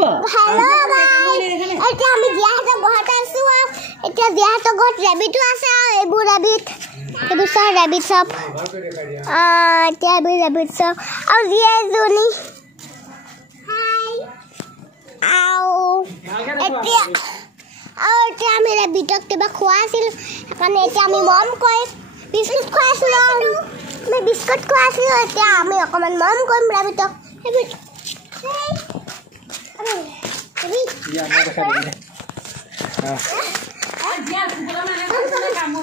Hello guys. Eta ami diahato ghot asu. Eta diahato ghot rabbit ase ebu rabbit. Ebu sa rabbit sab. Eta ebu rabbit sab. Au dia zoni. Hi. Au. Eta ami rabbit ok teba khwa asil. Kane eta ami mom koi biscuit khwa asil. Me biscuit khwa asil eta ami okoman mom koim rabbit ok. Rabbit. Ya, mau dekat ini. Dia sebelah mana? Kamu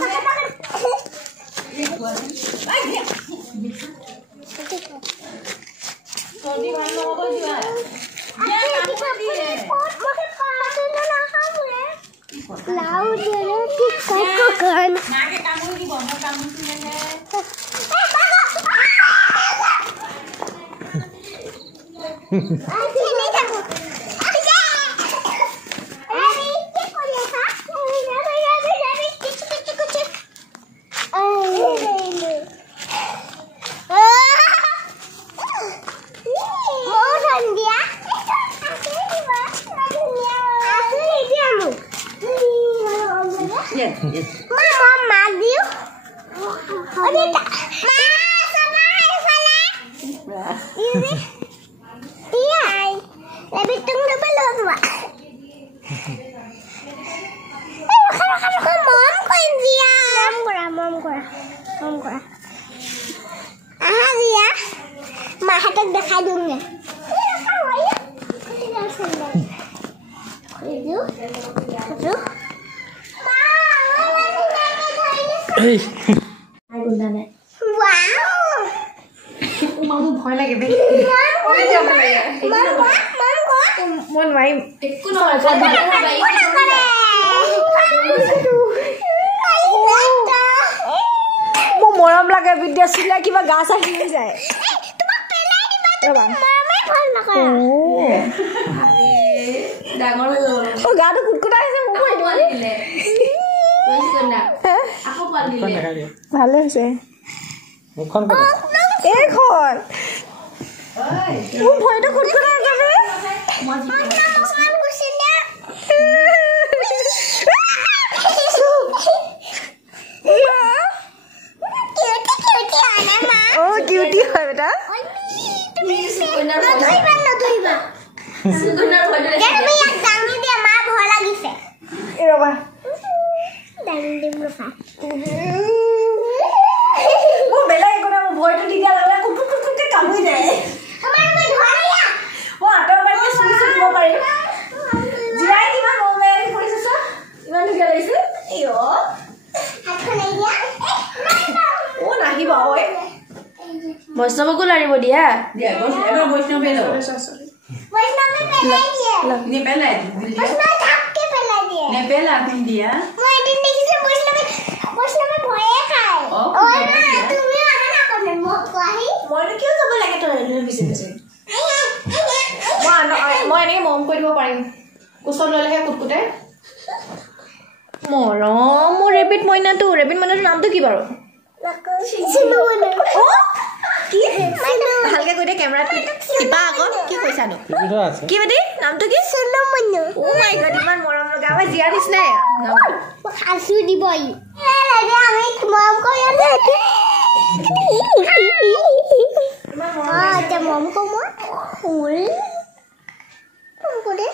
Tadi mana apa dia? Dia kamu dia. Lau dia kita kan. Nak kamu di bawah kamu sini. মৰম লাগে বিদ্যা চিলা কিবা গাছ আহি যায় তোমাক পেলাই দিবা ৰবা মামে ভাল নকৰা আৰে ডাঙৰ হৈ গ'ল ও গাটো কুটকুটা আছে মোক পাল দিলে কৈছ কন্যা আকৌ পাল দিলে ভালে হৈছে মুখন কত এইখন ও ভয়টো কুটকুটা আছে মই কুছিনা Cutie है बेटा सुकुनर धोइबा सुकुनर भइले यार मैं एक दांगी दे मा भय लागिसे ए बाबा दांगी दे मफा वो बेला एकरा भयটো दिगा लागला कुट कुट कुट के काम হৈ যায় আমাৰ মই ধৰিয়া ও আটৰ বাৰে সুসু দিব পাৰি জিৰাই দিবা মই কৰিছছ ইমান দিগা লাগিছে এও হাতখন আইয়া ও নাহিবা ওই Vaishnav को लारी बोलिया दिया एबार Vaishnav पे लो Vaishnav पे पहले दिया ने पहले Vaishnav थाप के पहले दिया ने पहले आपने दिया मैं दिन देखी से Vaishnav भये खाए और তুমি আনা না করবে মত কই মই কিয় যাব লাগে তো বিছে বিছে মই এনে মম কৰি দিব পাৰিম কুছল ললেহে কুটকুটে মৰম মোৰ ৰেবিট মইনাটো নামটো কি বাৰু চিনু মনে ও কি হালকা কই দে ক্যামেৰা টিপা আকৌ কি কৈছা নো কি বেটি নামটো কি চিনু মনে ও মাই গড ইমান মৰম লগা হয় জিয়া দিছ নাই নাম খাসু দিবই এ লাগে আমি মম কই আছে তে মম কম ফুল কোনে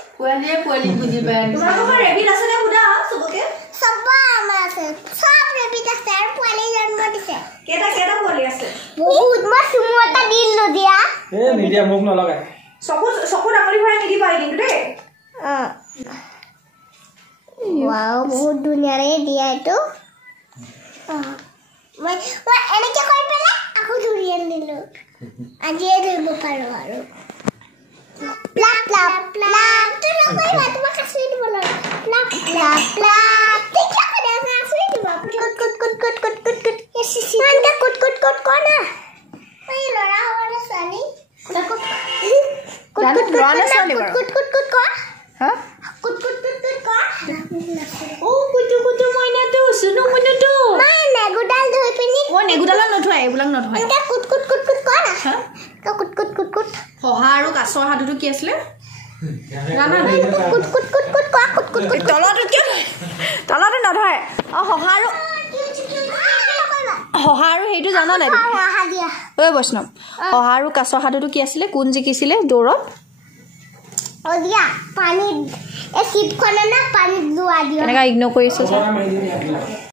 কোৱালি বুজিবা তোমালোকৰ ৰেবিট আছে নে বুদা সবকে সবা আমাৰ আছে সব ৰেবিট আছে আৰু পোৱালি জন্ম দিছে কেটা পোৱালি আছে বহুত মই সুমটা দিল ন দিয়া এ মিডিয়া মুখ নলগায় সকু ডাঙৰি ভৰাই নিদি পাই কিন্তু দে ওয়াও বহুত দুনিয়াৰে দিয়া এটো মই এনেকে কৈ পেলা আকৌ ধৰিয়ান দিলো আজিয়ে ধৰিব পাৰো আৰু প্লাপ প্লাপ প্লাপ তুমি কইবা তোমাক কাছুই দিব লাগে প্লাপ প্লাপ প্লাপ ঠিক আছে দে কাছুই দিব কুট কুট কুট কুট কুট কুট এসি মানটা কুট কুট কুট কোনা এই লৰা হবনে সানি কুট কুট কুট কুট কুট কুট কো হা কুট কুট কুট কুট কো ও কুটু কুটু মইনা তো সুনু মইনা তো নাই নেগুডাল ধই পিনি ও নেগুডাল নথয় এগুলাক নথয় এটা কুট কুট কুট কুট কো না হা কুট কুট কুট কুট হহা আৰু কাছৰ হাতুটো কি আছিল তলতো নধৰে শহাৰু সেইটো জানা নাই ঐ বৈষ্ণৱ শহাৰু কাছৰ সাধুটো কি আছিলে কোন জিকিছিলে দৌৰত পানী এই চিপখনে না পানীত যোৱা দিয়া এনেকা ইগনোৰ কৰিছে